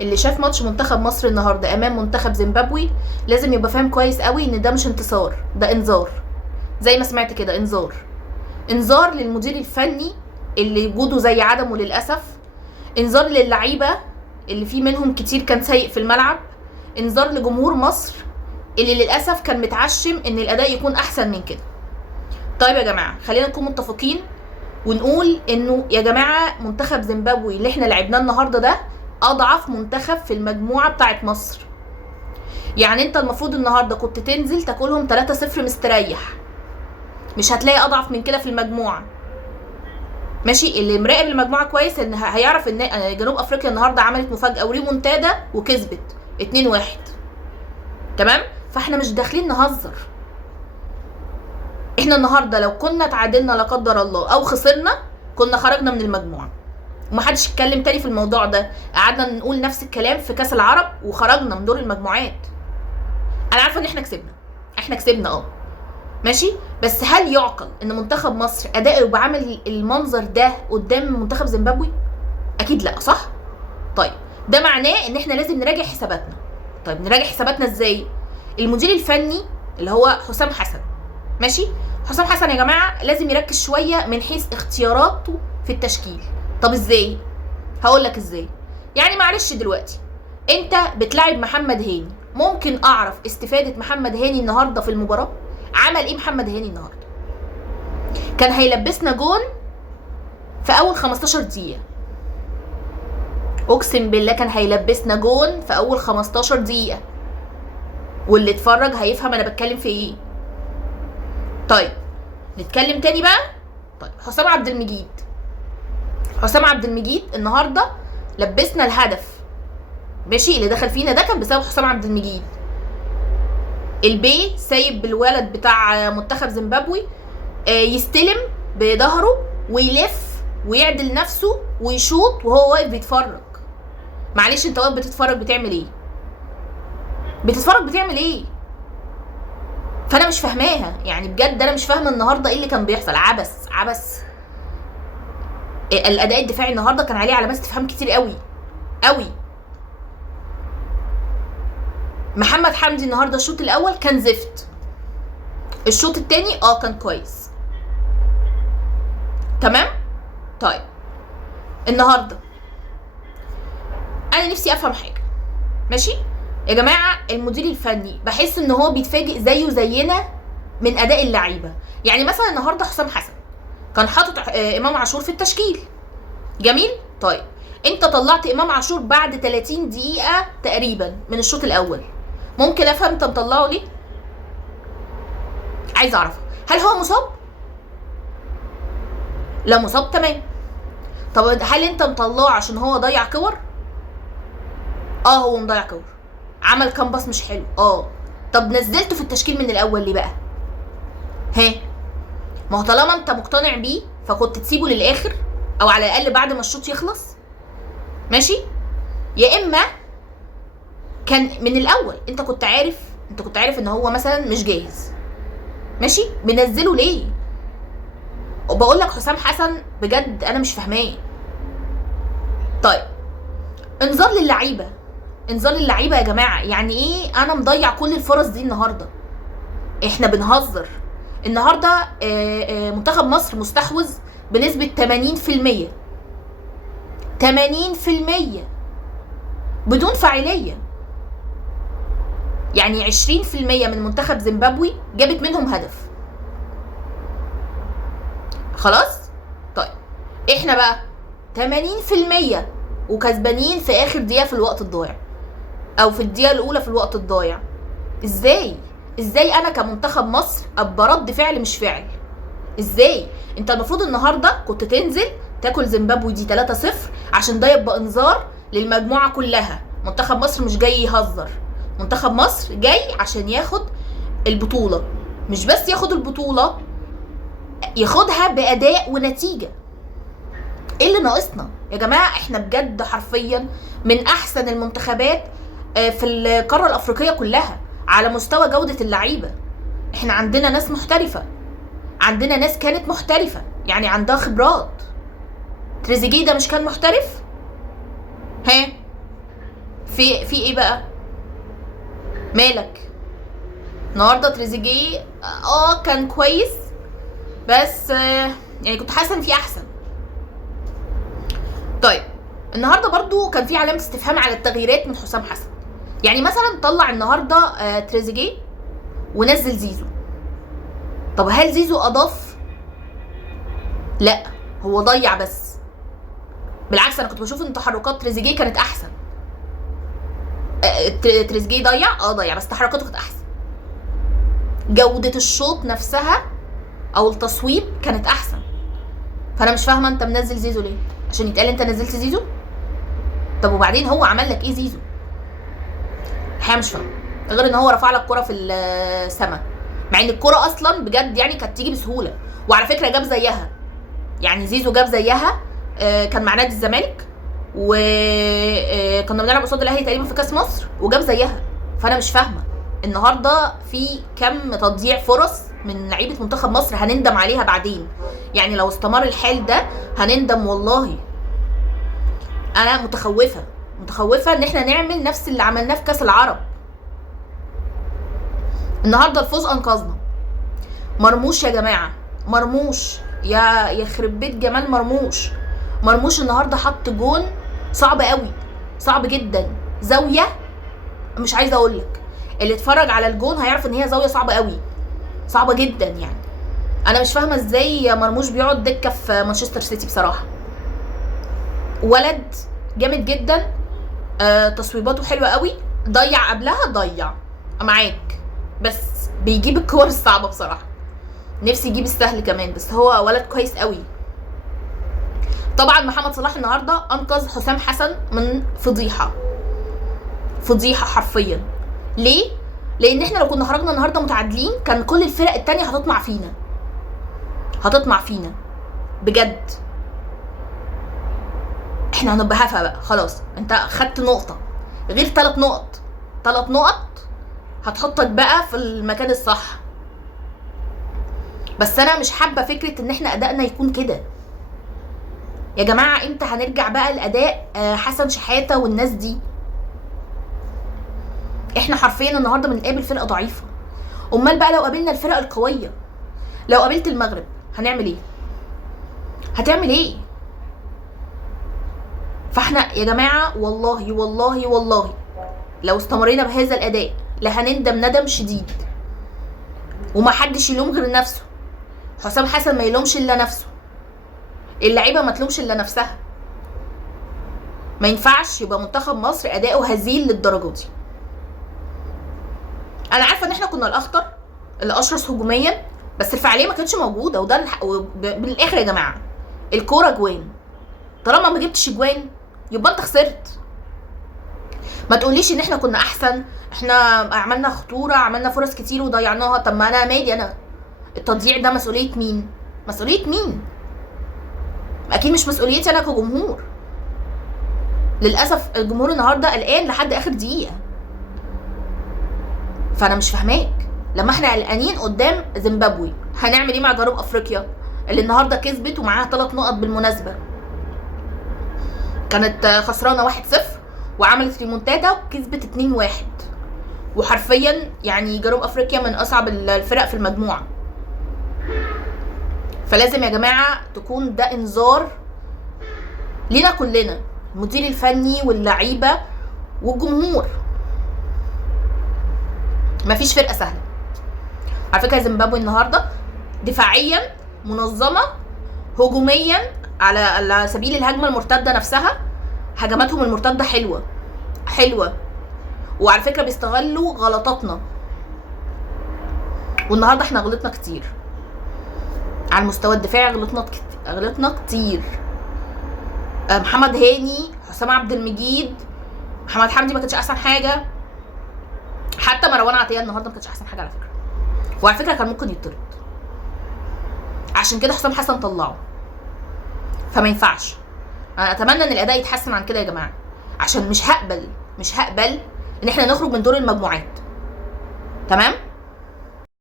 اللي شاف ماتش منتخب مصر النهارده امام منتخب زيمبابوي لازم يبقى فاهم كويس قوي ان ده مش انتصار، ده انذار. زي ما سمعت كده، انذار للمدير الفني اللي وجوده زي عدمه للاسف، انذار للعيبه اللي فيه منهم كتير كان سيء في الملعب، انذار لجمهور مصر اللي للاسف كان متعشم ان الاداء يكون احسن من كده. طيب يا جماعه، خلينا نكون متفقين ونقول انه يا جماعه منتخب زيمبابوي اللي احنا لعبناه النهارده ده اضعف منتخب في المجموعه بتاعت مصر. يعني انت المفروض النهارده كنت تنزل تاكلهم 3-0 مستريح، مش هتلاقي اضعف من كده في المجموعه. ماشي، اللي مراقب المجموعه كويس ان هيعرف ان جنوب افريقيا النهارده عملت مفاجاه وريمونتادا وكسبت 2-1. تمام، فاحنا مش داخلين نهزر. احنا النهارده لو كنا تعادلنا لا قدر الله او خسرنا كنا خرجنا من المجموعه، ومحدش اتكلم تاني في الموضوع ده. قعدنا نقول نفس الكلام في كاس العرب وخرجنا من دور المجموعات. انا عارفه ان احنا كسبنا ماشي، بس هل يعقل ان منتخب مصر اداؤه يبقى عامل المنظر ده قدام منتخب زيمبابوي؟ اكيد لا، صح؟ طيب ده معناه ان احنا لازم نراجع حساباتنا. طيب نراجع حساباتنا ازاي؟ المدير الفني اللي هو حسام حسن، ماشي، حسام حسن يا جماعه لازم يركز شويه من حيث اختياراته في التشكيل. طب ازاي؟ هقول لك ازاي. يعني معلش دلوقتي انت بتلعب محمد هاني، ممكن اعرف استفاده محمد هاني النهارده في المباراه؟ عمل ايه محمد هاني النهارده؟ كان هيلبسنا جون في اول 15 دقيقه، اقسم بالله كان هيلبسنا جون في اول 15 دقيقه، واللي اتفرج هيفهم انا بتكلم في ايه. طيب نتكلم تاني بقى. طيب حسام عبد المجيد النهارده لبسنا الهدف، ماشي، اللي دخل فينا ده كان بسبب حسام عبد المجيد. البي سايب بالولد بتاع منتخب زيمبابوي يستلم بظهره ويلف ويعدل نفسه ويشوط وهو واقف بيتفرج. معلش انت واقف بتتفرج بتعمل ايه؟ فانا مش فاهماها، يعني بجد انا مش فاهمه النهارده ايه اللي كان بيحصل. عبث. الاداء الدفاعي النهارده كان عليه علامات استفهام كتير قوي. محمد حمدي النهارده الشوط الاول كان زفت، الشوط التاني كان كويس. تمام. طيب النهارده انا نفسي افهم حاجه، ماشي يا جماعه. المدير الفني بحس ان هو بيتفاجئ زيه زينا من اداء اللعيبه. يعني مثلا النهارده حسام حسن كان حاطط امام عاشور في التشكيل، جميل. طيب انت طلعت امام عاشور بعد 30 دقيقه تقريبا من الشوط الاول، ممكن افهم انت مطلعه ليه؟ عايز اعرف هل هو مصاب؟ لا مصاب، تمام. طب هل انت مطلعه عشان هو ضيع كور؟ هو مضيع كور، عمل كام باص مش حلو. طب نزلته في التشكيل من الاول ليه بقى؟ ما هو طالما انت مقتنع بيه فكنت تسيبه للاخر، او على الاقل بعد ما الشوط يخلص، ماشي. يا اما كان من الاول انت كنت عارف ان هو مثلا مش جاهز، ماشي، منزله ليه؟ وبقول لك حسام حسن بجد انا مش فاهماه. طيب انذار للعيبه يا جماعه. يعني ايه انا مضيع كل الفرص دي النهارده؟ احنا بنهزر النهارده. منتخب مصر مستحوذ بنسبه 80%، 80% بدون فاعليه. يعني 20% من منتخب زيمبابوي جابت منهم هدف. خلاص. طيب احنا بقى 80% وكسبانين في اخر دقيقه في الوقت الضايع، او في الدقيقه الاولى في الوقت الضايع. ازاي انا كمنتخب مصر ابقى رد فعل مش فعل؟ ازاي؟ انت المفروض النهارده كنت تنزل تاكل زيمبابوي دي 3-0 عشان ده يبقى انذار للمجموعه كلها. منتخب مصر مش جاي يهزر، منتخب مصر جاي عشان ياخد البطوله، مش بس ياخد البطوله، ياخدها باداء ونتيجه. ايه اللي ناقصنا يا جماعه؟ احنا بجد حرفيا من احسن المنتخبات في القاره الافريقيه كلها على مستوى جوده اللعيبه. احنا عندنا ناس محترفه، عندنا ناس كانت محترفه، يعني عندها خبرات. تريزيجيه ده مش كان محترف؟ في ايه بقى؟ مالك؟ النهارده تريزيجيه كان كويس، بس يعني كنت حاسه ان في احسن. طيب النهارده برضو كان في علامه استفهام على التغييرات من حسام حسن. يعني مثلا طلع النهارده تريزيجيه ونزل زيزو. طب هل زيزو اضاف؟ لا، هو ضيع بس. بالعكس انا كنت بشوف ان تحركات تريزيجيه كانت احسن. تريزيجيه ضيع بس تحركاته كانت احسن. جوده الشوط نفسها او التصويب كانت احسن. فانا مش فاهمه انت منزل زيزو ليه؟ عشان يتقال انت نزلت زيزو؟ طب وبعدين هو عمل لك ايه زيزو؟ الحقيقه مش فاهمه، غير ان هو رفع لك كرة في السماء، مع ان الكرة اصلا بجد يعني كانت تيجي بسهوله. وعلى فكره جاب زيها، يعني زيزو جاب زيها. كان مع نادي الزمالك، وكنا بنلعب قصاد الاهلي تقريبا في كاس مصر وجاب زيها. فانا مش فاهمه النهارده في كم تضييع فرص من لعيبه منتخب مصر هنندم عليها بعدين. يعني لو استمر الحال ده هنندم والله. انا متخوفه ان احنا نعمل نفس اللي عملناه في كاس العرب. النهارده الفوز انقذنا. مرموش يا جماعه، مرموش يا يخرب بيت جمال مرموش النهارده حط جون صعب قوي، صعب جدا. زاويه مش عايزه اقول لك، اللي اتفرج على الجون هيعرف ان هي زاويه صعبه قوي، صعبه جدا. يعني انا مش فاهمه ازاي مرموش بيقعد دكه في مانشستر سيتي بصراحه. ولد جامد جدا، تصويباته حلوه قوي. ضيع قبلها معاك، بس بيجيب الكور الصعبه بصراحه. نفسي يجيب السهل كمان، بس هو ولد كويس قوي. طبعا محمد صلاح النهارده انقذ حسام حسن من فضيحه حرفيا. ليه؟ لان احنا لو كنا خرجنا النهارده متعادلين كان كل الفرق التانية هتطمع فينا بجد. احنا هنبقى هفا بقى خلاص. انت خدت نقطه غير 3 نقط هتحطك بقى في المكان الصح. بس انا مش حابه فكره ان احنا ادائنا يكون كده. يا جماعه امتى هنرجع بقى الاداء حسن شحاته والناس دي؟ احنا حرفيا النهارده بنقابل فرقه ضعيفه. امال بقى لو قابلنا الفرق القويه، لو قابلت المغرب هنعمل ايه؟ هتعمل ايه؟ فاحنا يا جماعه والله لو استمرينا بهذا الاداء لهنندم ندم شديد. ومحدش يلوم غير نفسه. حسام حسن ما يلومش الا نفسه، اللعيبه ما تلومش الا نفسها. ما ينفعش يبقى منتخب مصر اداؤه هزيل للدرجه دي. انا عارفه ان احنا كنا الاخطر اللي اشرس هجوميا، بس الفعاليه ما كانتش موجوده. وده بالاخر يا جماعه الكوره جوان. طالما ما جبتش جوان يبقى انت خسرت. ما تقوليش ان احنا كنا احسن، احنا عملنا خطوره، عملنا فرص كتير وضيعناها. طب ما انا مالي انا؟ التضييع ده مسؤوليه مين؟ اكيد مش مسؤوليتي انا كجمهور. للاسف الجمهور النهارده قلقان لحد اخر دقيقه. فانا مش فاهماك. لما احنا قلقانين قدام زيمبابوي هنعمل ايه مع جنوب افريقيا اللي النهارده كسبت ومعاها 3 نقط بالمناسبه؟ كانت خسرانه 1-0 وعملت ريمونتادا وكسبت 2-1. وحرفيا يعني جنوب افريقيا من اصعب الفرق في المجموعه. فلازم يا جماعه تكون ده انذار لينا كلنا، المدير الفني واللعيبه والجمهور. مفيش فرقه سهله على فكره. زيمبابوي النهارده دفاعيا منظمه، هجوميا على سبيل الهجمه المرتده نفسها هجماتهم المرتده حلوه. وعلى فكره بيستغلوا غلطاتنا. والنهارده احنا غلطنا كتير على المستوى الدفاعي، غلطنا كتير. محمد هاني، حسام عبد المجيد، محمد حمدي ما كانش احسن حاجه. حتى مروان عطيه النهارده ما كانش احسن حاجه على فكره. وعلى فكره كان ممكن يطرد، عشان كده حسام حسن طلعه. فما ينفعش. انا اتمنى ان الاداء يتحسن عن كده يا جماعه، عشان مش هقبل ان احنا نخرج من دور المجموعات. تمام؟